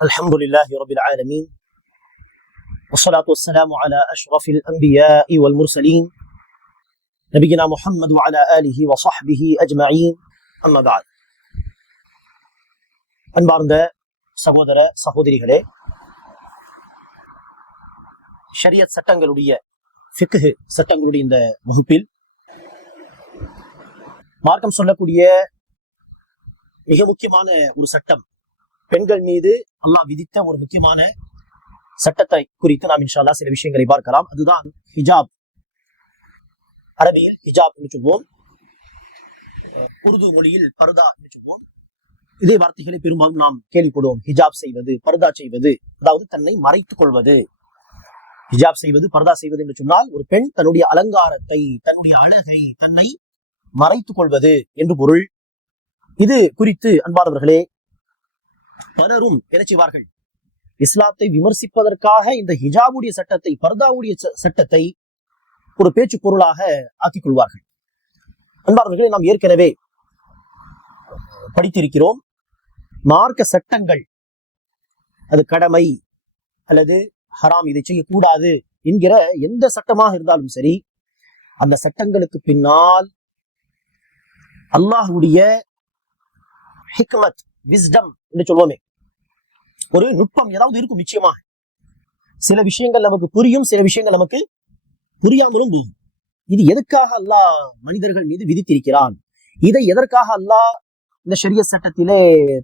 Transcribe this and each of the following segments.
الحمد لله رب العالمين والصلاة والسلام على أشرف الأنبياء والمرسلين نبينا محمد وعلى آله وصحبه أجمعين أما بعد அன்பார்ந்த சகோதர சகோதரிகளே ஷரியத் சட்டங்களுடைய ஃபிக்ஹ் சட்டங்களுடைய இந்த வகுப்பில் மார்க்கம் சொல்லக்கூடிய மிக முக்கியமான ஒரு சட்டம் பெண்கள் மீது அல்லாஹ் விதித்த ஒரு முக்கியமான சட்டத்தை குறித்து நாம் இன்ஷால்லா சில விஷயங்களை பார்க்கலாம். அதுதான் ஹிஜாப். அரபியில் ஹிஜாப் என்று சொல்வோம். உருது மொழியில் பருதா என்று சொல்வோம். இதே வார்த்தைகளை பெரும்பாலும் நாம் கேள்விப்படுவோம். ஹிஜாப் செய்வது பர்தா செய்வது அதாவது தன்னை மறைத்துக் கொள்வது. ஹிஜாப் செய்வது பர்தா செய்வது என்று சொன்னால் ஒரு பெண் தன்னுடைய அலங்காரத்தை தன்னுடைய அழகை தன்னை மறைத்துக் கொள்வது என்று பொருள். இது குறித்து அன்பானவர்களே பலரும் என்ன செய்வார்கள்? இஸ்லாத்தை விமர்சிப்பதற்காக இந்த ஹிஜாபுடைய சட்டத்தை பர்தாவுடைய சட்டத்தை ஒரு பேச்சு பொருளாக ஆக்கிக் கொள்வார்கள். அன்பானவர்களே நாம் ஏற்கனவே படித்திருக்கிறோம். மார்க்க சட்டங்கள் அது கடமை அல்லது ஹராம் இதை செய்யக்கூடாது என்கிற எந்த சட்டமாக இருந்தாலும் சரி அந்த சட்டங்களுக்கு பின்னால் அல்லாஹுடைய ஹிக்மத் விஸ்டம் என்று சொல்வோமே. ஒரு நுட்பம் ஏதாவது இருக்கும் நிச்சயமா? சில விஷயங்கள் நமக்கு புரியும் சில விஷயங்கள் நமக்கு புரியாமலும் போகும். இது எதுக்காக அல்லாஹ் மனிதர்கள் மீது விதித்திருக்கிறான்? இதை எதற்காக அல்லாஹ் இந்த ஷரிய சட்டத்திலே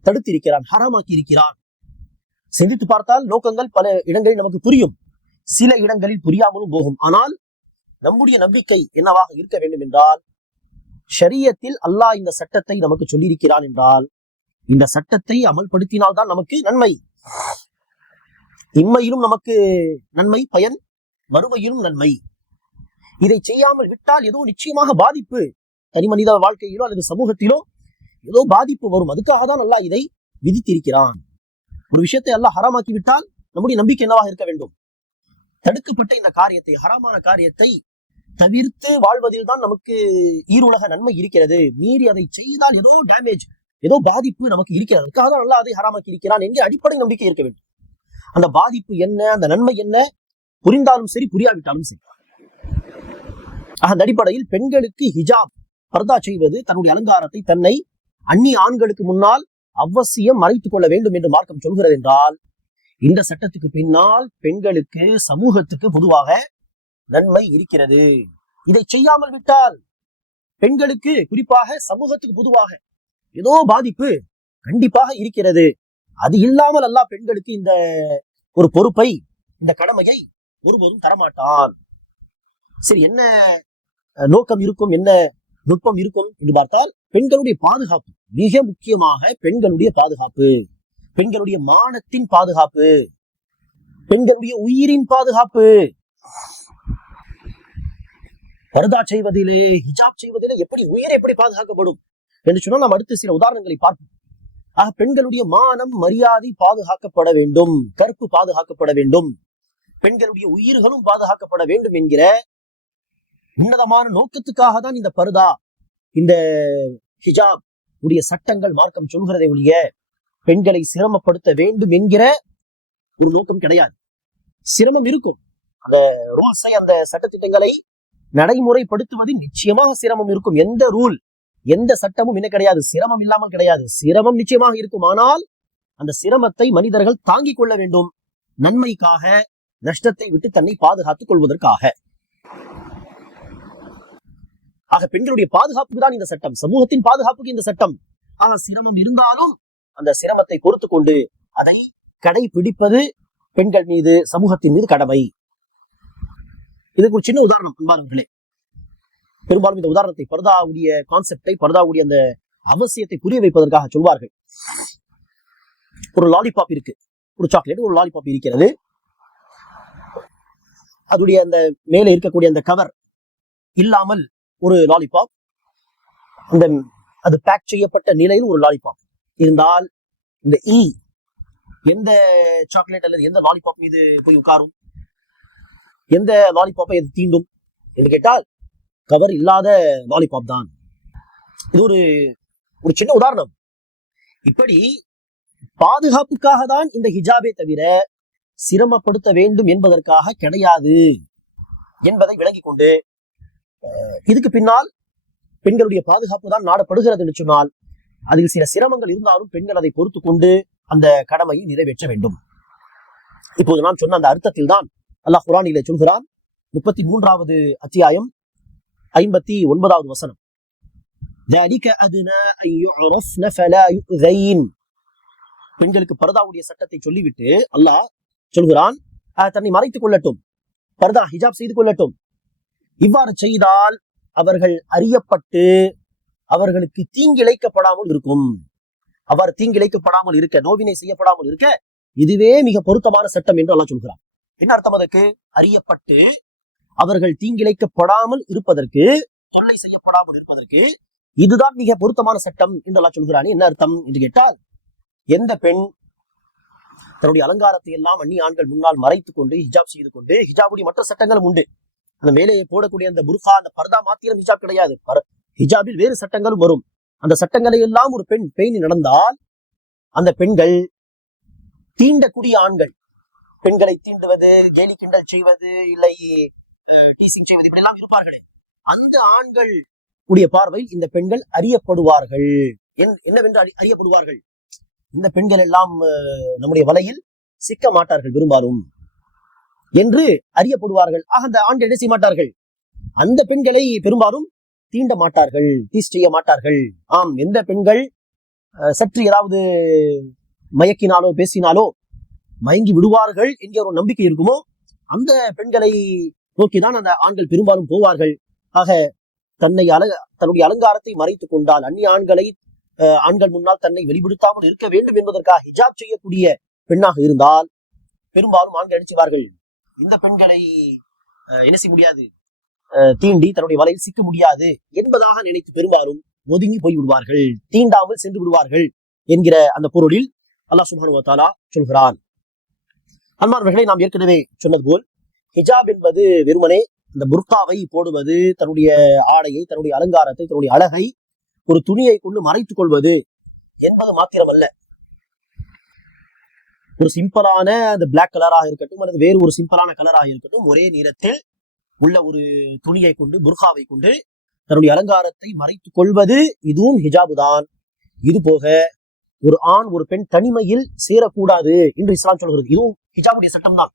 தடுத்திருக்கிறான் ஹராமாக்கி இருக்கிறான் சிந்தித்து பார்த்தால் நோக்கங்கள் பல இடங்களில் நமக்கு புரியும். சில இடங்களில் புரியாமலும் போகும். ஆனால் நம்முடைய நம்பிக்கை என்னவாக இருக்க வேண்டும் என்றால் ஷரியத்தில் அல்லாஹ் இந்த சட்டத்தை நமக்கு சொல்லியிருக்கிறான் என்றால் இந்த சட்டத்தை அமல்படுத்தினால்தான் நமக்கு நன்மை. இம்மையிலும் நமக்கு நன்மை பயன் மறுமையிலும் நன்மை. இதை செய்யாமல் விட்டால் ஏதோ நிச்சயமாக பாதிப்பு. தனி மனித வாழ்க்கையிலோ அல்லது சமூகத்திலோ ஏதோ பாதிப்பு வரும். அதுக்காக தான் அல்லாஹ் இதை விதித்திருக்கிறான். ஒரு விஷயத்தை எல்லாம் ஹராமாக்கி விட்டால் நம்முடைய நம்பிக்கை என்னவாக இருக்க வேண்டும்? தடுக்கப்பட்ட இந்த காரியத்தை ஹராமான காரியத்தை தவிர்த்து வாழ்வதில் தான் நமக்கு ஈருலக நன்மை இருக்கிறது. மீறி அதை செய்தால் ஏதோ டேமேஜ் ஏதோ பாதிப்பு நமக்கு இருக்கிறது. அதுக்காக தான் நல்லா அதை ஹராமாக்கி இருக்கிறான் என்கிற அடிப்படை நம்பிக்கை இருக்க வேண்டும். அந்த பாதிப்பு என்ன அந்த நன்மை என்ன? புரிந்தாலும் சரி புரியாவிட்டாலும் சரி. அந்த அடிப்படையில் பெண்களுக்கு ஹிஜாப் பர்தா செய்வது தன்னுடைய அலங்காரத்தை தன்னை அந்நிய ஆண்களுக்கு முன்னால் அவசியம் மறைத்துக் கொள்ள வேண்டும் என்று மார்க்கம் சொல்கிறது என்றால் இந்த சட்டத்துக்கு பின்னால் பெண்களுக்கு சமூகத்துக்கு பொதுவாக நன்மை இருக்கிறது. இதை செய்யாமல் விட்டால் பெண்களுக்கு குறிப்பாக சமூகத்துக்கு பொதுவாக ஏதோ பாதிப்பு கண்டிப்பாக இருக்கிறது. அது இல்லாமல் அல்லா பெண்களுக்கு இந்த ஒரு பொறுப்பை இந்த கடமையை ஒருபோதும் தரமாட்டான். சரி என்ன நோக்கம் இருக்கும் என்ன நுட்பம் இருக்கும் என்று பார்த்தால் பெண்களுடைய பாதுகாப்பு மிக முக்கியமாக பெண்களுடைய பாதுகாப்பு. பெண்களுடைய மானத்தின் பாதுகாப்பு. பெண்களுடைய உயிரின் பாதுகாப்பு. பர்தா செய்வதிலே ஹிஜாப் செய்வதிலே எப்படி உயிர் எப்படி பாதுகாக்கப்படும்? என்று சொன்னால் நாம் அடுத்து சில உதாரணங்களை பார்ப்போம். ஆக பெண்களுடைய மானம் மரியாதை பாதுகாக்கப்பட வேண்டும். கற்பு பாதுகாக்கப்பட வேண்டும். பெண்களுடைய உயிர்களும் பாதுகாக்கப்பட வேண்டும் என்கிற உன்னதமான நோக்கத்துக்காக தான் இந்த பருதா இந்த ஹிஜாப் உடைய சட்டங்கள் மார்க்கம் சொல்கிறதை ஒழிய பெண்களை சிரமப்படுத்த வேண்டும் என்கிற ஒரு நோக்கம் கிடையாது. சிரமம் இருக்கும். அந்த ரூல்ஸை அந்த சட்டத்திட்டங்களை நடைமுறைப்படுத்துவதில் நிச்சயமாக சிரமம் இருக்கும். எந்த ரூல் எந்த சட்டமும் என்ன கிடையாது சிரமம் இல்லாமல் கிடையாது. சிரமம் நிச்சயமாக இருக்கும். ஆனால் அந்த சிரமத்தை மனிதர்கள் தாங்கிக் கொள்ள வேண்டும். நன்மைக்காக நஷ்டத்தை விட்டு தன்னை பாதுகாத்துக் கொள்வதற்காக. ஆக பெண்களுடைய பாதுகாப்புக்கு தான் இந்த சட்டம். சமூகத்தின் பாதுகாப்புக்கு இந்த சட்டம். ஆக சிரமம் இருந்தாலும் அந்த சிரமத்தை பொறுத்து கொண்டு அதை கடைபிடிப்பது பெண்கள் மீது சமூகத்தின் மீது கடமை. இதுக்கு ஒரு சின்ன உதாரணம் அன்பானவர்களே. பெரும்பாலும் இந்த உதாரணத்தை பர்தாவுடைய கான்செப்டை பர்தாவுடைய அந்த அவசியத்தை புரிய வைப்பதற்காக சொல்வார்கள். ஒரு லாலிபாப் இருக்கு. ஒரு சாக்லேட் ஒரு லாலிபாப் இருக்கிறது. அதுடைய அந்த மேலே இருக்கக்கூடிய அந்த கவர் இல்லாமல் ஒரு லாலிபாப் அந்த அது பேக் செய்யப்பட்ட நிலையில் ஒரு லாலிபாப் இருந்தால் இந்த ஈ எந்த சாக்லேட் அல்லது எந்த லாலிபாப் மீது போய் உட்காரும்? எந்த லாலிபாப்பை அது தீண்டும்? என்று கேட்டால் கவர் இல்லாத லாலிபாப் தான். இது ஒரு ஒரு சின்ன உதாரணம். இப்படி பாதுகாப்புக்காக தான் இந்த ஹிஜாபே தவிர சிரமப்படுத்த வேண்டும் என்பதற்காக கிடையாது என்பதை விளங்கி கொண்டு அஹ், இதுக்கு பின்னால் பெண்களுடைய பாதுகாப்பு தான் நாடப்படுகிறது என்று சொன்னால் அதில் சில சிரமங்கள் இருந்தாலும் பெண்கள் அதை பொறுத்து கொண்டு அந்த கடமையை நிறைவேற்ற வேண்டும். இப்போது நாம் சொன்ன அந்த அர்த்தத்தில் தான் அல்லாஹ் குரானிலே சொல்கிறான் முப்பத்தி மூன்றாவது அத்தியாயம் ஐம்பத்தி ஒன்பதாவது வசனம் ذَلِكَ أَدْنَى أَن يُعْرَفْنَ فَلَا يُؤْذَيْنَ பெண்களுக்கு பர்தாவுடைய சட்டத்தை சொல்லிவிட்டு அல்லாஹ் சொல்கிறான் "அஹ், தன்னை மறைத்துக் கொள்ளட்டும் பர்தா ஹிஜாப் செய்து கொள்ளட்டும் இவ்வாறு செய்தால் அவர்கள் அறியப்பட்டு அவர்களுக்கு தீங்கிழைக்கப்படாமல் இருக்கும் அவ்வாறு தீங்கிழைக்கப்படாமல் இருக்க நோவினை செய்யப்படாமல் இருக்க இதுவே மிக பொருத்தமான சட்டம் என்று அல்லாஹ் சொல்கிறான் என்ன அர்த்தம் அதற்கு அறியப்பட்டு அவர்கள் தீங்கிழைக்கப்படாமல் இருப்பதற்கு தொல்லை செய்யப்படாமல் இருப்பதற்கு இதுதான் மிக பொருத்தமான சட்டம் என்றெல்லாம் சொல்கிறானே. என்ன அர்த்தம் என்று கேட்டால் எந்த பெண் தன்னுடைய அலங்காரத்தை எல்லாம் அந்நிய ஆண்கள் முன்னால் மறைத்துக் கொண்டு ஹிஜாப் செய்து கொண்டு ஹிஜாபுடைய மற்ற சட்டங்களும் உண்டு. அந்த மேலே போடக்கூடிய அந்த புர்கா அந்த பர்தா மாத்திரம் ஹிஜாப் கிடையாது. ஹிஜாபில் வேறு சட்டங்களும் வரும். அந்த சட்டங்களை எல்லாம் ஒரு பெண் பெயின் நடந்தால் அந்த பெண்கள் தீண்டக்கூடிய ஆண்கள் பெண்களை தீண்டுவது கேலி கிண்டல் செய்வது இல்லை டீசிங் செய்வது இப்படி எல்லாம் இருப்பார்களே. அந்த ஆண்கள் உடைய பார்வையில் இந்த பெண்கள் அறியப்படுவார்கள். என்- என்னவென்று அறியப்படுவார்கள்? இந்த பெண்கள் எல்லாம் நம்முடைய வலையில் சிக்க மாட்டார்கள் பெரும்பாலும். என்று அறியப்படுவார்கள். ஆக அந்த ஆண்கள் என்ன செய்ய மாட்டார்கள்? அந்த பெண்களை பெரும்பாலும் தீண்ட மாட்டார்கள் தீஸ் செய்ய மாட்டார்கள். ஆம் எந்த பெண்கள் அஹ், சற்று ஏதாவது மயக்கினாலோ பேசினாலோ மயங்கி விடுவார்கள் என்கிற ஒரு நம்பிக்கை இருக்குமோ அந்த பெண்களை நோக்கிதான் அந்த ஆண்கள் பெரும்பாலும் போவார்கள். ஆக தன்னை அல தன்னுடைய அலங்காரத்தை மறைத்துக் கொண்டால் அந்நிய ஆண்களை அஹ், ஆண்கள் முன்னால் தன்னை வெளிப்படுத்தாமல் இருக்க வேண்டும் என்பதற்காக ஹிஜாப் செய்யக்கூடிய பெண்ணாக இருந்தால் பெரும்பாலும் ஆண்கள் அடிச்சுவார்கள் இந்த பெண்களை அஹ், என்ன செய்ய முடியாது? அஹ், தீண்டி தன்னுடைய வலையில் சிக்க முடியாது என்பதாக நினைத்து பெரும்பாலும் ஒதுங்கி போய் விடுவார்கள். தீண்டாமல் சென்று விடுவார்கள் என்கிற அந்த பொருளில் அல்லாஹ் சுப்ஹானஹு வ சொல்கிறான். அன்பார்வர்களை நாம் ஏற்கனவே சொன்னது போல் ஹிஜாப் என்பது வெறுமனே இந்த புர்காவை போடுவது தன்னுடைய ஆடையை தன்னுடைய அலங்காரத்தை தன்னுடைய அழகை ஒரு துணியை கொண்டு மறைத்துக் கொள்வது என்பது மாத்திரமல்ல. ஒரு சிம்பிளான அந்த பிளாக் கலராக இருக்கட்டும் அல்லது வேறு ஒரு சிம்பிளான கலராக இருக்கட்டும் ஒரே நேரத்தில் உள்ள ஒரு துணியை கொண்டு புர்காவை கொண்டு தன்னுடைய அலங்காரத்தை மறைத்துக் கொள்வது இதுவும் ஹிஜாபு தான். இது போக ஒரு ஆண் ஒரு பெண் தனிமையில் சேரக்கூடாது என்று இஸ்லாம் சொல்கிறது. இதுவும் ஹிஜாபுடைய சட்டம் தான்.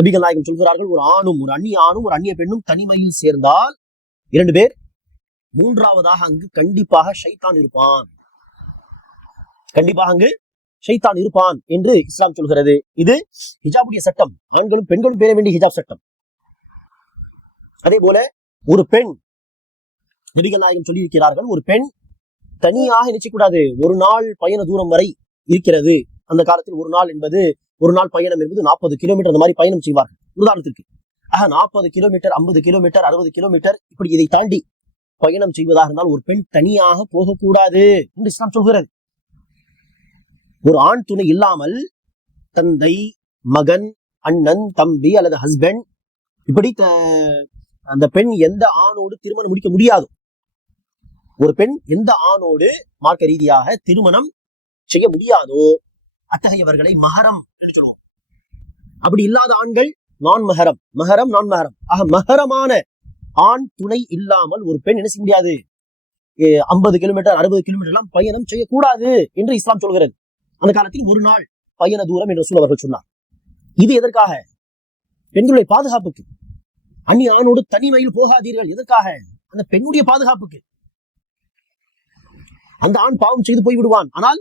நபிகள் நாயகம் சொல்கிறார்கள் ஒரு ஆணும் ஒரு அந்நிய ஆணும் ஒரு அந்நிய பெண்ணும் தனிமையில் சேர்ந்தால் இரண்டு பேர் மூன்றாவதாக அங்கு கண்டிப்பாக ஷைத்தான் இருப்பான். கண்டிப்பாக அங்கு ஷைத்தான் இருப்பான் என்று இஸ்லாம் சொல்கிறது. இது ஹிஜாபுடைய சட்டம். ஆண்களும் பெண்களும் பேர வேண்டிய ஹிஜாப் சட்டம். அதே போல ஒரு பெண் நபிகள் நாயகம் சொல்லியிருக்கிறார்கள் ஒரு பெண் தனியாக நினைச்சக்கூடாது ஒரு நாள் பயண தூரம் வரை இருக்கிறது. அந்த காலத்தில் ஒரு நாள் என்பது ஒரு நாள் பயணம் என்பது நாற்பது கிலோமீட்டர் அந்த மாதிரி பயணம் செய்வார்கள். உதாரணத்திற்கு ஆக நாற்பது கிலோமீட்டர் ஐம்பது கிலோமீட்டர் அறுபது கிலோமீட்டர் இப்படி இதை தாண்டி பயணம் செய்வதாக இருந்தால் ஒரு பெண் தனியாக போகக்கூடாது என்று இஸ்லாம் சொல்கிறது. ஒரு ஆண் துணை இல்லாமல் தந்தை மகன் அண்ணன் தம்பி அல்லது ஹஸ்பண்ட் இப்படி த- அந்த பெண் எந்த ஆணோடு திருமணம் முடிக்க முடியாது. ஒரு பெண் எந்த ஆணோடு மார்க்க ரீதியாக திருமணம் செய்ய முடியாதோ அத்தகையவர்களை மஹரம் என்று சொல்லுவோம் அப்படி இல்லாத ஆண்கள் நான் மஹரம் மஹரம் நான் மஹரம் ஆக மஹரமான ஆண் துணை இல்லாமல் ஒரு பெண் என்ன செய்ய முடியாது? ஐம்பது கிலோமீட்டர் அறுபது கிலோமீட்டர் எல்லாம் பயணம் செய்யக்கூடாது என்று இஸ்லாம் சொல்கிறது. அந்த காலத்தில் ஒரு நாள் பயண தூரம் என்று சொல்ல அவர்கள் சொன்னார். இது எதற்காக? பெண்களுடைய பாதுகாப்புக்கு. அந்நிய ஆணோடு தனிமையில் போகாதீர்கள். எதற்காக? அந்த பெண்ணுடைய பாதுகாப்புக்கு. அந்த ஆண் பாவம் செய்து போய் விடுவான் ஆனால்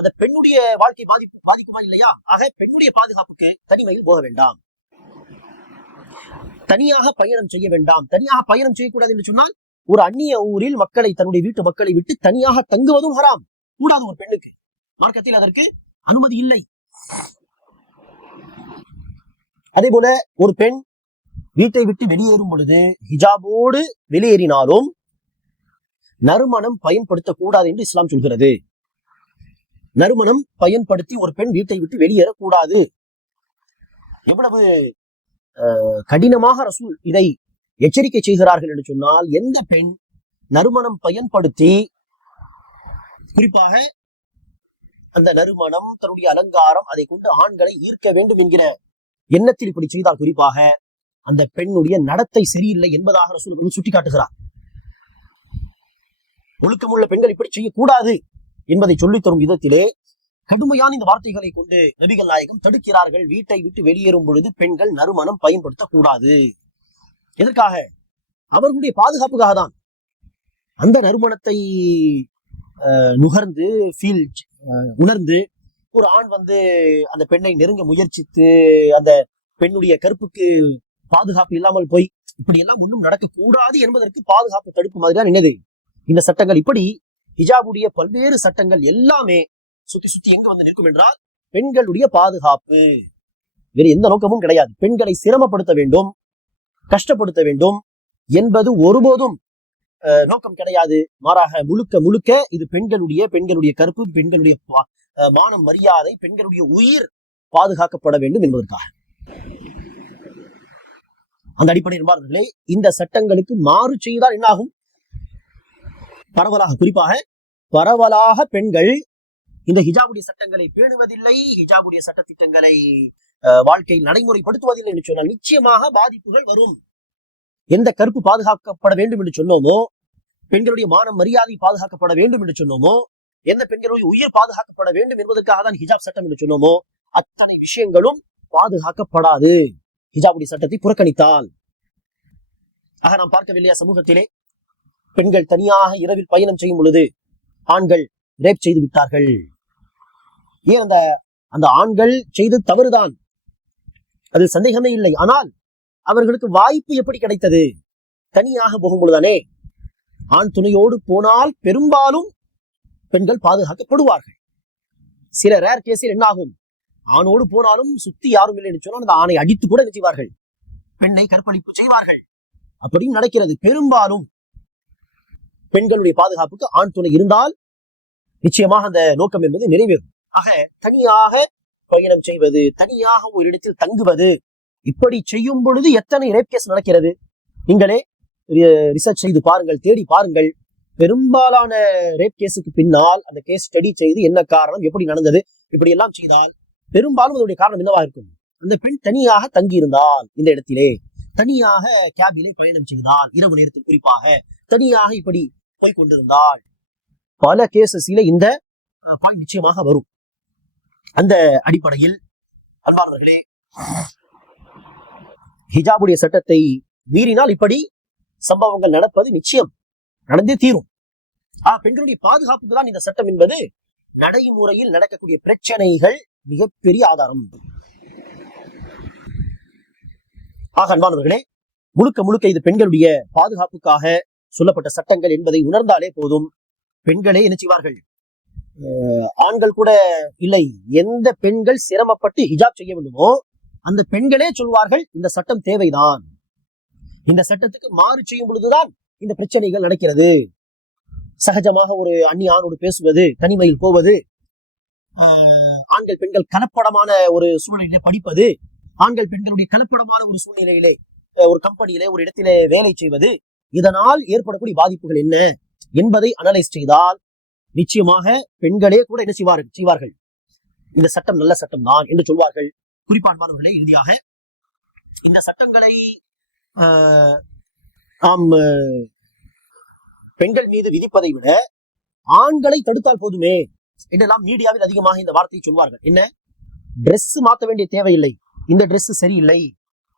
அந்த பெண்ணுடைய வாழ்க்கை பாதிப்பு பாதிக்குமா இல்லையா? ஆக பெண்ணுடைய பாதுகாப்புக்கு தனிமையில் போக வேண்டாம். தனியாக பயணம் செய்ய வேண்டாம். தனியாக பயணம் செய்யக்கூடாது என்று சொன்னால் ஒரு அந்நிய ஊரில் மக்களை தன்னுடைய வீட்டு மக்களை விட்டு தனியாக தங்குவதும் ஹராம். கூடாது ஒரு பெண்ணுக்கு. மார்க்கத்தில் அதற்கு அனுமதி இல்லை. அதே போல ஒரு பெண் வீட்டை விட்டு வெளியேறும் பொழுது ஹிஜாபோடு வெளியேறினாலும் நறுமணம் பயன்படுத்தக்கூடாது என்று இஸ்லாம் சொல்கிறது. நறுமணம் பயன்படுத்தி ஒரு பெண் வீட்டை விட்டு வெளியேறக்கூடாது. எவ்வளவு அஹ், கடினமாக ரசூல் இதை எச்சரிக்கை செய்கிறார்கள் என்று சொன்னால் எந்த பெண் நறுமணம் பயன்படுத்தி குறிப்பாக அந்த நறுமணம் தன்னுடைய அலங்காரம் அதை கொண்டு ஆண்களை ஈர்க்க வேண்டும் என்கிற எண்ணத்தில் இப்படி செய்தால் குறிப்பாக அந்த பெண்ணுடைய நடத்தை சரியில்லை என்பதாக ரசூல் சுட்டிக்காட்டுகிறார். ஒழுக்கமுள்ள பெண்கள் இப்படி செய்யக்கூடாது. என்பதை சொல்லித் தரும் விதத்திலே கடுமையான இந்த வார்த்தைகளை கொண்டு நபிகள் நாயகம் தடுக்கிறார்கள். வீட்டை விட்டு வெளியேறும் பொழுது பெண்கள் நறுமணம் பயன்படுத்தக்கூடாது. எதற்காக? அவர்களுடைய பாதுகாப்புக்காக தான். அந்த நறுமணத்தை அஹ், நுகர்ந்து ஃபீல் உணர்ந்து ஒரு ஆண் வந்து அந்த பெண்ணை நெருங்க முயற்சித்து அந்த பெண்ணுடைய கருப்புக்கு பாதுகாப்பு இல்லாமல் போய் இப்படி எல்லாம் ஒன்றும் நடக்கக்கூடாது என்பதற்கு பாதுகாப்பு தடுப்பு மாதிரிதான் நினைவு இந்த சட்டங்கள் இப்படி ஹிஜாபுடைய பல்வேறு சட்டங்கள் எல்லாமே சுத்தி சுத்தி எங்க வந்து நிற்கும் என்றால் பெண்களுடைய பாதுகாப்பு. வேறு எந்த நோக்கமும் கிடையாது. பெண்களை சிரமப்படுத்த வேண்டும் கஷ்டப்படுத்த வேண்டும் என்பது ஒருபோதும் அஹ், நோக்கம் கிடையாது. மாறாக முழுக்க முழுக்க இது பெண்களுடைய பெண்களுடைய கருப்பு பெண்களுடைய மானம் மரியாதை பெண்களுடைய உயிர் பாதுகாக்கப்பட வேண்டும் என்பதற்காக. அந்த அடிப்படையில் இந்த சட்டங்களுக்கு மாறு செய்தால் என்னாகும்? பரவலாக குறிப்பாக பரவலாக பெண்கள் இந்த ஹிஜாபுடைய சட்டங்களை பேணுவதில்லை ஹிஜாபுடைய சட்டத்திட்டங்களை அஹ், வாழ்க்கையில் நடைமுறைப்படுத்துவதில்லை என்று சொன்னால் நிச்சயமாக பாதிப்புகள் வரும். எந்த கருப்பு பாதுகாக்கப்பட வேண்டும் என்று சொன்னோமோ பெண்களுடைய மானம் மரியாதை பாதுகாக்கப்பட வேண்டும் என்று சொன்னோமோ எந்த பெண்களுடைய உயிர் பாதுகாக்கப்பட வேண்டும் என்பதற்காக தான் ஹிஜாப் சட்டம் என்று சொன்னோமோ அத்தனை விஷயங்களும் பாதுகாக்கப்படாது. ஹிஜாபுடைய சட்டத்தை புறக்கணித்தால். ஆக நாம் பார்க்கவில்லையா சமூகத்திலே? பெண்கள் தனியாக இரவில் பயணம் செய்யும் பொழுது ஆண்கள் ரேப் செய்து விட்டார்கள். ஏன் அந்த அந்த ஆண்கள் செய்து தவறுதான்? அது சந்தேகமே இல்லை. ஆனால் அவர்களுக்கு வாய்ப்பு எப்படி கிடைத்தது? தனியாக போகும்பொழுதானே ஆண் துணையோடு போனால் பெரும்பாலும் பெண்கள் பாதுகாக்கப்படுவார்கள். சில ரேர் கேஸில் என்னாகும்? ஆணோடு போனாலும் சுத்தி யாரும் இல்லை என்று சொன்னால் அந்த ஆணை அடித்து கூட செய்வார்கள்? பெண்ணை கற்பழிப்பு செய்வார்கள். அப்படியும் நடக்கிறது. பெரும்பாலும் பெண்களுடைய பாதுகாப்புக்கு ஆண் துணை இருந்தால் நிச்சயமாக அந்த நோக்கம் என்பது நிறைவேறும். ஆக தனியாக பயணம் செய்வது தனியாக ஒரு இடத்தில் தங்குவது இப்படி செய்யும் பொழுது எத்தனை ரேப் கேஸ் நடக்கிறது? நீங்களே ரிசர்ச் செய்து பாருங்கள் தேடி பாருங்கள். பெரும்பாலான ரேப் கேஸுக்கு பின்னால் அந்த கேஸ் ஸ்டடி செய்து என்ன காரணம் எப்படி நடந்தது இப்படி எல்லாம் செய்தால் பெரும்பாலும் அதனுடைய காரணம் என்னவா இருக்கும்? அந்த பெண் தனியாக தங்கி இருந்தால் இந்த இடத்திலே தனியாக கேபிலே பயணம் செய்தால் இரவு நேரத்தில் குறிப்பாக தனியாக இப்படி போய் கொண்டிருந்தாள். பல கேசஸில இந்த பாயிண்ட் நிச்சயமாக வரும். அந்த அடிப்படையில் அன்பானவர்களே ஹிஜாபுடைய சட்டத்தை மீறினால் இப்படி சம்பவங்கள் நடப்பது நிச்சயம் நடந்தே தீரும். ஆ பெண்களுடைய பாதுகாப்புக்கு தான் இந்த சட்டம் என்பது நடைமுறையில் நடக்கக்கூடிய பிரச்சனைகள் மிகப்பெரிய ஆதாரம். ஆக அன்பானவர்களே முழுக்க முழுக்க இது பெண்களுடைய பாதுகாப்புக்காக சொல்லப்பட்ட சட்டங்கள் என்பதை உணர்ந்தாலே போதும். பெண்களே என்ன செய்வார்கள்? ஆண்கள் கூட இல்லை. எந்த பெண்கள் சிரமப்பட்டு ஹிஜாப் செய்ய வேண்டுமோ அந்த பெண்களே சொல்வார்கள் இந்த சட்டம் தேவைதான். இந்த சட்டத்துக்கு மாறு செய்யும் பொழுதுதான் இந்த பிரச்சனைகள் நடக்கிறது. சகஜமாக ஒரு அந்நி ஆணோடு பேசுவது தனிமையில் போவது ஆஹ் ஆண்கள் பெண்கள் கலப்படமான ஒரு சூழ்நிலையிலே படிப்பது ஆண்கள் பெண்களுடைய கலப்படமான ஒரு சூழ்நிலையிலே ஒரு கம்பெனியிலே ஒரு இடத்திலே வேலை செய்வது இதனால் ஏற்படக்கூடிய பாதிப்புகள் என்ன என்பதை அனலைஸ் செய்தால் நிச்சயமாக பெண்களே கூட என்ன செய்வார்கள்? செய்வார்கள். இந்த சட்டம் நல்ல சட்டம் தான் என்று சொல்வார்கள். குறிப்பான்மானவர்களே இறுதியாக இந்த சட்டங்களை ஆஹ், நாம் பெண்கள் மீது விதிப்பதை விட ஆண்களை தடுத்தால் போதுமே என்றெல்லாம் மீடியாவில் அதிகமாக இந்த வார்த்தையை சொல்வார்கள். என்ன? ட்ரெஸ் மாத்த வேண்டிய தேவையில்லை. இந்த ட்ரெஸ் சரியில்லை.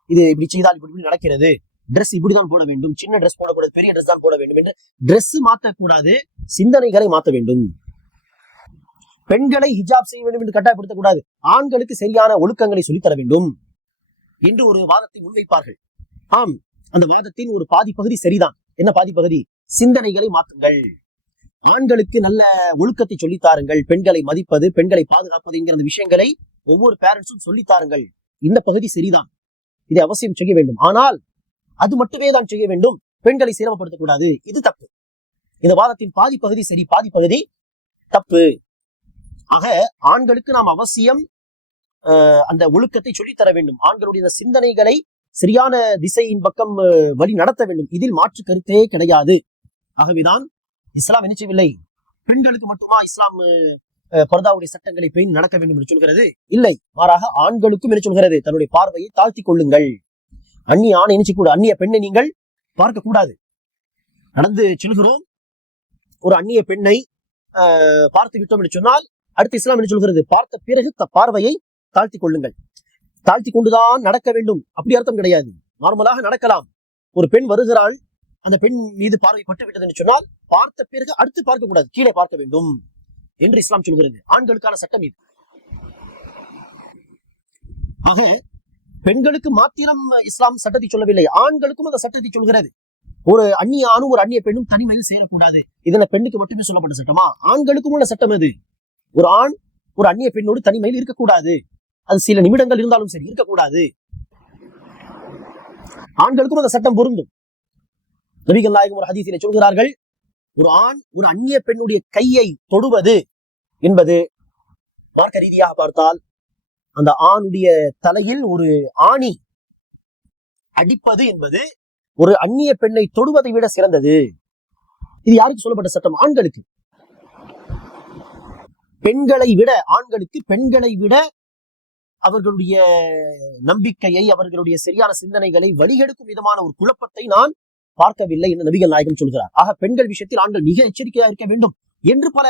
இது இப்படி செய்தால் இப்படி நடக்கிறது. ட்ரெஸ் இப்படிதான் போட வேண்டும். சின்ன ட்ரெஸ் போடக்கூடாது பெரிய ட்ரெஸ் தான் போட வேண்டும் என்று ட்ரெஸ் மாற்றக்கூடாது சிந்தனைகளை மாத்த வேண்டும். பெண்களை ஹிஜாப் செய்ய வேண்டும் என்று கட்டாயப்படுத்தக்கூடாது. ஆண்களுக்கு சரியான ஒழுக்கங்களை சொல்லித்தர வேண்டும். என்று ஒரு வாதத்தை முன்வைப்பார்கள். ஆம் அந்த வாதத்தின் ஒரு பாதி பகுதி சரிதான். என்ன பாதி பகுதி? சிந்தனைகளை மாற்றுங்கள் ஆண்களுக்கு நல்ல ஒழுக்கத்தை சொல்லித்தாருங்கள் பெண்களை மதிப்பது பெண்களை பாதுகாப்பது என்கிற அந்த விஷயங்களை ஒவ்வொரு பேரண்ட்ஸும் சொல்லித்தாருங்கள் இந்த பகுதி சரிதான். இதை அவசியம் செய்ய வேண்டும். ஆனால் அது மட்டுமே தான் செய்ய வேண்டும். பெண்களை சிரமப்படுத்தக்கூடாது. இது தப்பு. இந்த வாதத்தின் பாதி பகுதி சரி பாதி பகுதி தப்பு. ஆக ஆண்களுக்கு நாம் அவசியம் அஹ், அந்த ஒழுக்கத்தை சொல்லித் தர வேண்டும். ஆண்களுடைய சிந்தனைகளை சரியான திசையின் பக்கம் வழி நடத்த வேண்டும். இதில் மாற்று கருத்தே கிடையாது. ஆகவேதான் இஸ்லாம் என்ன செய்யவில்லை? பெண்களுக்கு மட்டுமா இஸ்லாம் பர்தாவுடைய சட்டங்களை பெண் நடக்க வேண்டும் என்று சொல்கிறது? இல்லை. மாறாக ஆண்களுக்கும் என்ன சொல்கிறது? தன்னுடைய பார்வையை தாழ்த்தி கொள்ளுங்கள். அந்நிய ஆணை நினைச்சு கூட. அந்நிய பெண்ணை நீங்கள் பார்க்க கூடாது. நடந்து செல்கிறோம். ஒரு அந்நிய பெண்ணை அஹ், பார்த்து விட்டோம் என்று சொன்னால் அடுத்து இஸ்லாம் என்று சொல்கிறது? பார்த்த பிறகு த பார்வையை தாழ்த்தி கொள்ளுங்கள். தாழ்த்தி கொண்டுதான் நடக்க வேண்டும். அப்படி அர்த்தம் கிடையாது. நார்மலாக நடக்கலாம். ஒரு பெண் வருகிறாள். அந்த பெண் மீது பார்வை பட்டு விட்டது என்று சொன்னால் பார்த்த பிறகு அடுத்து பார்க்க கூடாது. கீழே பார்க்க வேண்டும் என்று இஸ்லாம் சொல்கிறது. ஆண்களுக்கான சட்டம் இது. ஆக பெண்களுக்கு மாத்திரம் இஸ்லாம் சட்டத்தை சொல்லவில்லை. ஆண்களுக்கும் அந்த சட்டத்தை சொல்கிறது. ஒரு அந்நிய ஆணும் ஒரு அந்நிய பெண்ணும் தனிமையில் சேரக்கூடாது. இதுல பெண்ணுக்கு மட்டுமே சொல்லப்பட்ட சட்டமா? ஆண்களுக்கும் உள்ள சட்டம் அது ஒரு ஆண் ஒரு அந்நிய பெண்ணோடு தனிமையில் இருக்கக்கூடாது. அது சில நிமிடங்கள் இருந்தாலும் சரி இருக்கக்கூடாது. ஆண்களுக்கும் அந்த சட்டம் பொருந்தும். நபிகள் நாயகம் ஒரு ஹதீசில சொல்கிறார்கள் ஒரு ஆண் ஒரு அந்நிய பெண்ணுடைய கையை தொடுவது என்பது மார்க்க ரீதியாக பார்த்தால் அந்த ஆணுடைய தலையில் ஒரு ஆணி அடிப்பது என்பது ஒரு அந்நிய பெண்ணை தொடுவதை விட சிறந்தது. இது யாருக்கு சொல்லப்பட்ட சட்டம்? ஆண்களுக்கு. பெண்களை விட ஆண்களுக்கு பெண்களை விட அவர்களுடைய நம்பிக்கையை அவர்களுடைய சரியான சிந்தனைகளை வழிகெடுக்கும் விதமான ஒரு குழப்பத்தை நான் பார்க்கவில்லை என்று நபிகள் நாயகம் சொல்கிறார். ஆக பெண்கள் விஷயத்தில் ஆண்கள் மிக எச்சரிக்கையாக இருக்க வேண்டும் என்று பல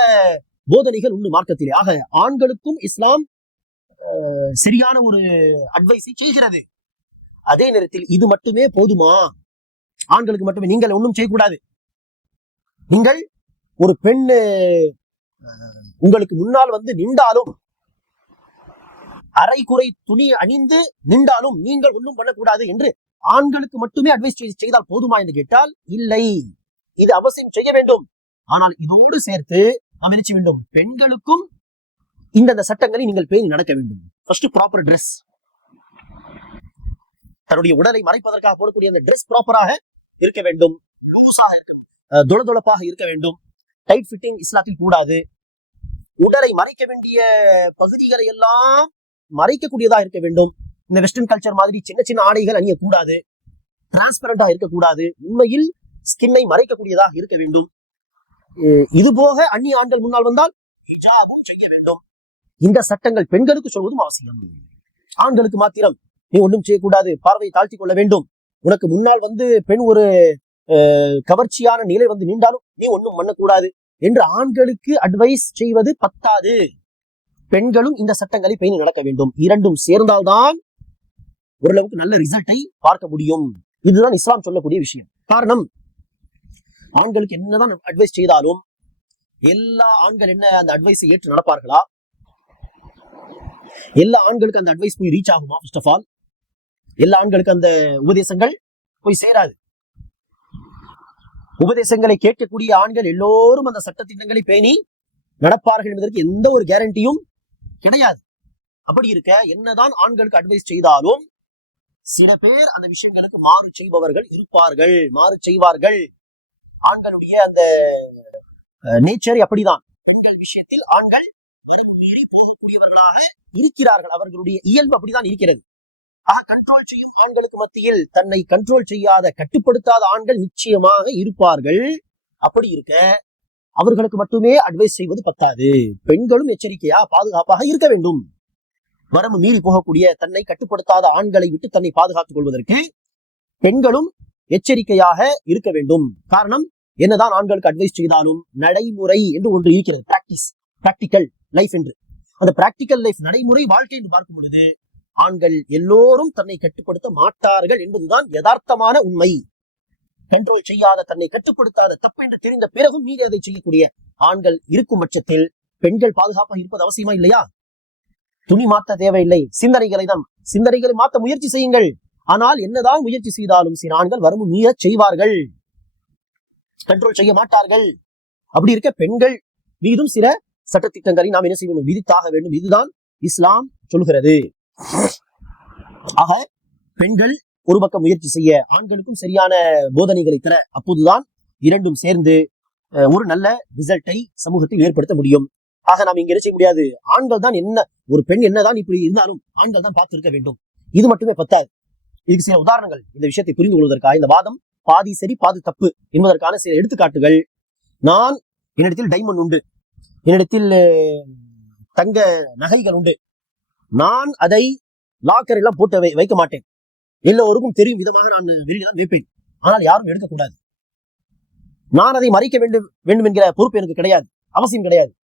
போதனைகள் உண்டு மார்க்கத்திலே. ஆக ஆண்களுக்கும் இஸ்லாம் சரியான ஒரு அட்வைஸை செய்கிறது. அதே நேரத்தில் இது மட்டுமே போதுமா? ஆண்களுக்கு மட்டுமே நீங்கள் ஒன்றும் செய்யக்கூடாது. நீங்கள் ஒரு பெண் உங்களுக்கு முன்னால் வந்து நின்றாலும் அரைக்குறை துணி அணிந்து நின்றாலும் நீங்கள் ஒன்றும் பண்ணக்கூடாது என்று ஆண்களுக்கு மட்டுமே அட்வைஸ் செய்தால் போதுமா என்று கேட்டால் இல்லை. இது அவசியம் செய்ய வேண்டும். ஆனால் இதோடு சேர்த்து நாம் என்ன செய்ய வேண்டும்? பெண்களுக்கும் இந்தந்த சட்டங்களை நீங்கள் பேணி நடக்க வேண்டும். ஃபர்ஸ்ட் ப்ராப்பர் ட்ரெஸ் தன்னுடைய உடலை மறைப்பதற்காக போடக்கூடிய அந்த ட்ரெஸ் ப்ராப்பராக இருக்க வேண்டும். லூஸாக இருக்க தொளதொளப்பாக இருக்க வேண்டும். டைட் ஃபிட்டிங் இஸ்லாத்தில் கூடாது. உடலை மறைக்க வேண்டிய பகுதிகளை எல்லாம் மறைக்கக்கூடியதா இருக்க வேண்டும். இந்த வெஸ்டர்ன் கல்ச்சர் மாதிரி சின்ன சின்ன ஆடைகள் அணியக்கூடாது. டிரான்ஸ்பரண்டா இருக்கக்கூடாது. உண்மையில் ஸ்கின்னை மறைக்கக்கூடியதாக இருக்க வேண்டும். இது போக அந்நிய ஆண்கள் முன்னால் வந்தால் ஹிஜாபும் செய்ய வேண்டும். இந்த சட்டங்கள் பெண்களுக்கு சொல்வதும் அவசியம். ஆண்களுக்கு மாத்திரம் நீ ஒன்றும் செய்யக்கூடாது பார்வையை தாழ்த்தி கொள்ள வேண்டும். உனக்கு முன்னால் வந்து பெண் ஒரு அஹ், கவர்ச்சியான நிலை வந்து நீண்டாலும் நீ ஒன்றும் பண்ணக்கூடாது என்று ஆண்களுக்கு அட்வைஸ் செய்வது பத்தாது. பெண்களும் இந்த சட்டங்களை பேணி நடக்க வேண்டும். இரண்டும் சேர்ந்தால்தான் ஓரளவுக்கு நல்ல ரிசல்ட்டை பார்க்க முடியும். இதுதான் இஸ்லாம் சொல்லக்கூடிய விஷயம். காரணம் ஆண்களுக்கு என்னதான் அட்வைஸ் செய்தாலும் எல்லா ஆண்கள் என்ன அந்த அட்வைஸை ஏற்று நடப்பார்களா? எல்லா ஆண்களுக்கு அந்த அட்வைஸ் போய் ரீச் ஆகுமா ஃபர்ஸ்ட் ஆஃப் ஆல் எல்லா ஆண்களுக்கு அந்த உபதேசங்கள் போய் சேராது. உபதேசங்களை கேட்கக்கூடிய ஆண்கள் எல்லோரும் அந்த சட்டத்திட்டங்களை பேணி நடப்பார்கள் என்பதற்கு எந்த ஒரு கேரண்டியும் கிடையாது. அப்படி இருக்க என்னதான் ஆண்களுக்கு அட்வைஸ் செய்தாலும் சில பேர் அந்த விஷயங்களுக்கு மாறு செய்பவர்கள் இருப்பார்கள் மாறு செய்வார்கள். ஆண்களுடைய அந்த நேச்சர் அப்படிதான். பெண்கள் விஷயத்தில் ஆண்கள் வரம்பு மீறி போகக்கூடியவர்களாக இருக்கிறார்கள். அவர்களுடைய இயல்பு அப்படிதான் இருக்கிறது. ஆக கண்ட்ரோல் செய்யும் ஆண்களுக்கு மத்தியில் தன்னை கண்ட்ரோல் செய்யாத கட்டுப்படுத்தாத ஆண்கள் நிச்சயமாக இருப்பார்கள். அப்படி இருக்க அவர்களுக்கு மட்டுமே அட்வைஸ் செய்வது பத்தாது. பெண்களும் எச்சரிக்கையா பாதுகாப்பாக இருக்க வேண்டும். வரம்பு மீறி போகக்கூடிய தன்னை கட்டுப்படுத்தாத ஆண்களை விட்டு தன்னை பாதுகாத்துக் கொள்வதற்கு பெண்களும் எச்சரிக்கையாக இருக்க வேண்டும். காரணம் என்னதான் ஆண்களுக்கு அட்வைஸ் செய்தாலும் நடைமுறை என்று ஒன்று இருக்கிறது. பிராக்டிஸ் பிராக்டிக்கல் லைஃப் என்று. அந்த பிராக்டிக்கல் லைஃப் நடைமுறை வாழ்க்கை என்று பார்க்கும் பொழுது ஆண்கள் எல்லோரும் தன்னை கட்டுப்படுத்த மாட்டார்கள் என்பதுதான் யதார்த்தமான உண்மை. கண்ட்ரோல் செய்யாத தன்னை கட்டுப்படுத்தாத தப்பு என்று தெரிந்த பிறகும் மீறி அதை செய்யக்கூடிய ஆண்கள் இருக்கும் பட்சத்தில் பெண்கள் பாதுகாப்பாக இருப்பது அவசியமா இல்லையா? துணி மாத்த தேவையில்லை. சிந்தனைகளை தான். சிந்தனைகளை மாத்த முயற்சி செய்யுங்கள். ஆனால் என்னதான் முயற்சி செய்தாலும் சில ஆண்கள் வரம்பு மீற செய்வார்கள். கண்ட்ரோல் செய்ய மாட்டார்கள். அப்படி இருக்க பெண்கள் மீதும் சில சட்டத்திட்டங்களை நாம் என்ன செய்ய வேண்டும் விதித்தாக வேண்டும். இதுதான் இஸ்லாம் சொல்கிறது ஆக பெண்கள் ஒரு பக்கம் முயற்சி செய்ய ஆண்களுக்கும் சரியான போதனைகளை தர அப்போதுதான் இரண்டும் சேர்ந்து ஒரு நல்ல ரிசல்ட்டை சமூகத்தில் ஏற்படுத்த முடியும். ஆக நாம் இங்க என்ன செய்ய முடியாது? ஆண்கள் தான் என்ன ஒரு பெண் என்னதான் இப்படி இருந்தாலும் ஆண்கள் தான் பார்த்திருக்க வேண்டும். இது மட்டுமே பத்தாது. இதுக்கு சில உதாரணங்கள். இந்த விஷயத்தை புரிந்து கொள்வதற்காக இந்த வாதம் பாதி சரி பாதி தப்பு என்பதற்கான சில எடுத்துக்காட்டுகள். நான் என்னிடத்தில் டைமண்ட் உண்டு. என்னிடத்தில் தங்க நகைகள் உண்டு. நான் அதை லாக்கர் எல்லாம் போட்டு வை- வைக்க மாட்டேன். எல்லோருக்கும் தெரியும் விதமாக நான் வெளியில தான் வைப்பேன் ஆனால் யாரும் எடுக்கக்கூடாது. நான் அதை மறைக்க வேண்டும் வேண்டும் என்கிற பொறுப்பு எனக்கு கிடையாது. அவசியம் கிடையாது.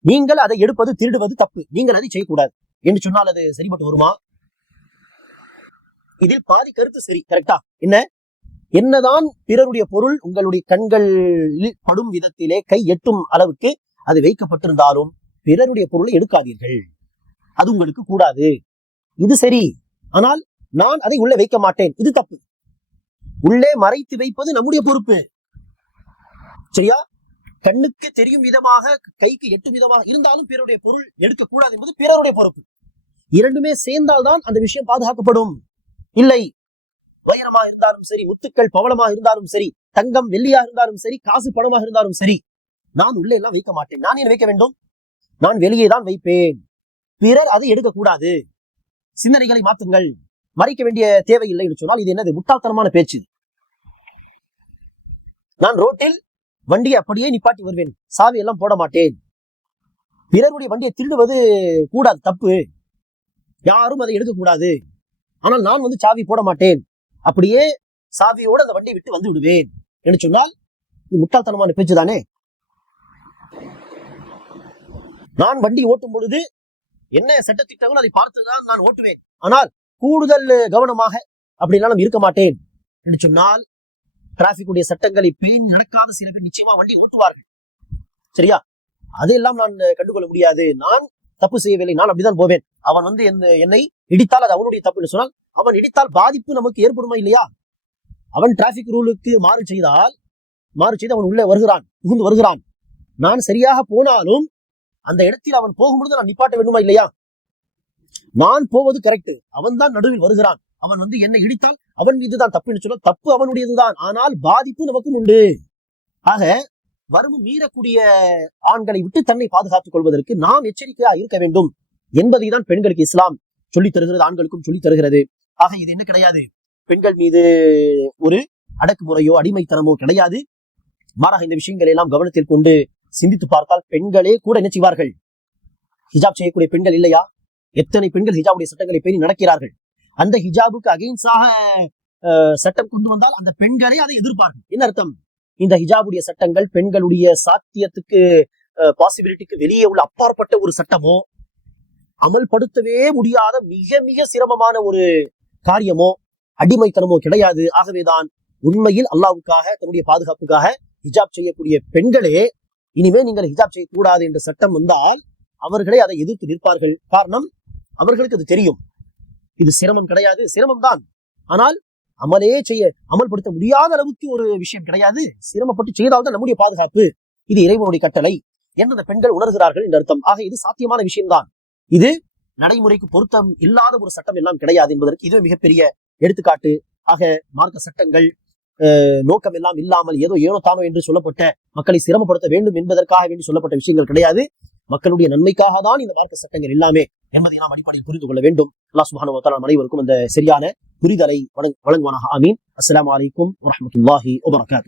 நீங்கள் அதை எடுப்பது திருடுவது தப்பு. நீங்கள் அதை செய்யக்கூடாது. என்று சொன்னால் அது சரிப்பட்டு வருமா? இதில் பாதி கருத்து சரி கரெக்டா என்ன? என்னதான் பிறருடைய பொருள் உங்களுடைய கண்களில் படும் விதத்திலே கை எட்டும் அளவுக்கு அது வைக்கப்பட்டிருந்தாலும் பிறருடைய பொருளை எடுக்காதீர்கள். அது உங்களுக்கு கூடாது. இது சரி. ஆனால் நான் அதை உள்ளே வைக்க மாட்டேன். இது தப்பு. உள்ளே மறைத்து வைப்பது நம்முடைய பொறுப்பு. சரியா? கண்ணுக்கு தெரியும் விதமாக கைக்கு எட்டும் விதமாக இருந்தாலும் பிறருடைய பொருள் எடுக்கக்கூடாது என்பது பிறருடைய பொறுப்பு. இரண்டுமே சேர்ந்தால்தான் அந்த விஷயம் பாதுகாக்கப்படும். இல்லை. வைரமா இருந்தாலும் சரி முத்துக்கள் பவளமாக இருந்தாலும் சரி தங்கம் வெள்ளியா இருந்தாலும் சரி காசு பணமாக இருந்தாலும் சரி நான் உள்ளே எல்லாம் வைக்க மாட்டேன். நான் ஏன் வைக்க வேண்டும்? நான் வெளியே தான் வைப்பேன். பிறர் அதை எடுக்கக்கூடாது. சிந்தனைகளை மாற்றுங்கள். மறைக்க வேண்டிய தேவையில்லை என்று சொன்னால் இது என்னது? முட்டாள்தனமான பேச்சு. நான் ரோட்டில் வண்டியை அப்படியே நிப்பாட்டி வருவேன். சாவி எல்லாம் போட மாட்டேன். பிறருடைய வண்டியை திருடுவது கூடாது தப்பு. யாரும் அதை எடுக்கக்கூடாது. ஆனால் நான் வந்து சாவி போட மாட்டேன். அப்படியே சாவியோட அந்த வண்டியை விட்டு வந்து விடுவேன். என்று சொன்னால் இது முட்டாள்தனமான பேச்சு தானே நான் வண்டி ஓட்டும் பொழுது என்ன சட்டத்திட்டங்களோ அதை பார்த்துதான் நான் ஓட்டுவேன். ஆனால் கூடுதல் கவனமாக அப்படி நான் இருக்க மாட்டேன் என்று சொன்னால் டிராபிக் உடைய சட்டங்களை பேணி நடக்காத சில பேர் நிச்சயமா வண்டி ஓட்டுவார்கள். சரியா? அதெல்லாம் நான் கண்டுகொள்ள முடியாது. நான் தப்பு செய்யவில்லை. நான் அப்படிதான் போவேன். அவன் வந்து என்னை இடித்தால் அது அவனுடைய தப்புன்னு சொன்னால் அவன் இடித்தால் பாதிப்பு நமக்கு ஏற்படுமா இல்லையா? அவன் டிராபிக் ரூலுக்கு மாறு செய்தால் மாறு செய்து அவன் உள்ளே வருகிறான் புகுந்து வருகிறான். நான் சரியாக போனாலும் அந்த இடத்தில் அவன் போகும்பொழுது நான் நிப்பாட்ட வேண்டுமா இல்லையா? நான் போவது கரெக்ட் அவன் தான் நடுவில் வருகிறான். அவன் வந்து என்னை இடித்தால் அவன் மீதுதான் தப்புன்னு சொல்ல தப்பு அவனுடையதுதான். ஆனால் பாதிப்பு நமக்கும் உண்டு. ஆக வரம்பு மீறக்கூடிய ஆண்களை விட்டு தன்னை பாதுகாத்துக் கொள்வதற்கு நாம் எச்சரிக்கையா இருக்க வேண்டும். என்பதை தான் பெண்களுக்கு இஸ்லாம் சொல்லி தருகிறது ஆண்களுக்கும் சொல்லி தருகிறது. ஆக இது என்ன கிடையாது? பெண்கள் மீது ஒரு அடக்குமுறையோ அடிமைத்தனமோ கிடையாது. மாறாக இந்த விஷயங்களை எல்லாம் கவனத்தில் கொண்டு சிந்தித்து பார்த்தால் பெண்களே கூட என்ன செய்வார்கள்? ஹிஜாப் செய்யக்கூடிய பெண்கள் இல்லையா? எத்தனை பெண்கள் ஹிஜாபுடைய சட்டங்களை பேணி நடக்கிறார்கள்? அந்த ஹிஜாபுக்கு அகைன்ஸாக சட்டம் கொண்டு வந்தால் அந்த பெண்களே அதை எதிர்ப்பார்கள். என்ன அர்த்தம்? இந்த ஹிஜாபுடைய சட்டங்கள் பெண்களுடைய சாத்தியத்துக்கு பாசிபிலிட்டிக்கு வெளியே உள்ள அப்பாற்பட்ட ஒரு சட்டமோ அமல்படுத்தவே முடியாத மிக மிக சிரமமான ஒரு காரியமோ அடிமைத்தனமோ கிடையாது. ஆகவேதான் உண்மையில் அல்லாவுக்காக தன்னுடைய பாதுகாப்புக்காக ஹிஜாப் செய்யக்கூடிய பெண்களே இனிமே நீங்கள் ஹிஜாப் செய்யக்கூடாது என்ற சட்டம் வந்தால் அவர்களே அதை எதிர்த்து நிற்பார்கள். காரணம் அவர்களுக்கு அது தெரியும். இது சிரமம் கிடையாது சிரமம் தான். ஆனால் அமலே செய்ய அமல்படுத்த முடியாத அளவுக்கு ஒரு விஷயம் கிடையாது. சிரமப்பட்டு செய்தால்தான் நம்முடைய பாதுகாப்பு. இது இறைவனுடைய கட்டளை. என்று அந்த பெண்கள் உணர்கிறார்கள் என்று அர்த்தம். ஆக இது சாத்தியமான விஷயம்தான் இது நடைமுறைக்கு பொருத்தம் இல்லாத ஒரு சட்டம் எல்லாம் கிடையாது என்பதற்கு இது மிகப்பெரிய எடுத்துக்காட்டு. ஆக மார்க்க சட்டங்கள் நோக்கம் எல்லாம் இல்லாமல் ஏதோ ஏனோ தானோ என்று சொல்லப்பட்ட மக்களை சிரமப்படுத்த வேண்டும் என்பதற்காக வேண்டி சொல்லப்பட்ட விஷயங்கள் கிடையாது. மக்களுடைய நன்மைக்காக தான் இந்த மார்க்க சட்டங்கள் எல்லாமே என்பதை நாம் அடிப்படையில் புரிந்து கொள்ள வேண்டும். அல்லா சுப்ஹானஹு அனைவருக்கும் அந்த சரியான புரிதலை வழங்குவானாக. ஆமீன். அஸ்லாம் வலைக்கும் வரமத்துல்லாஹி வபரகாத்.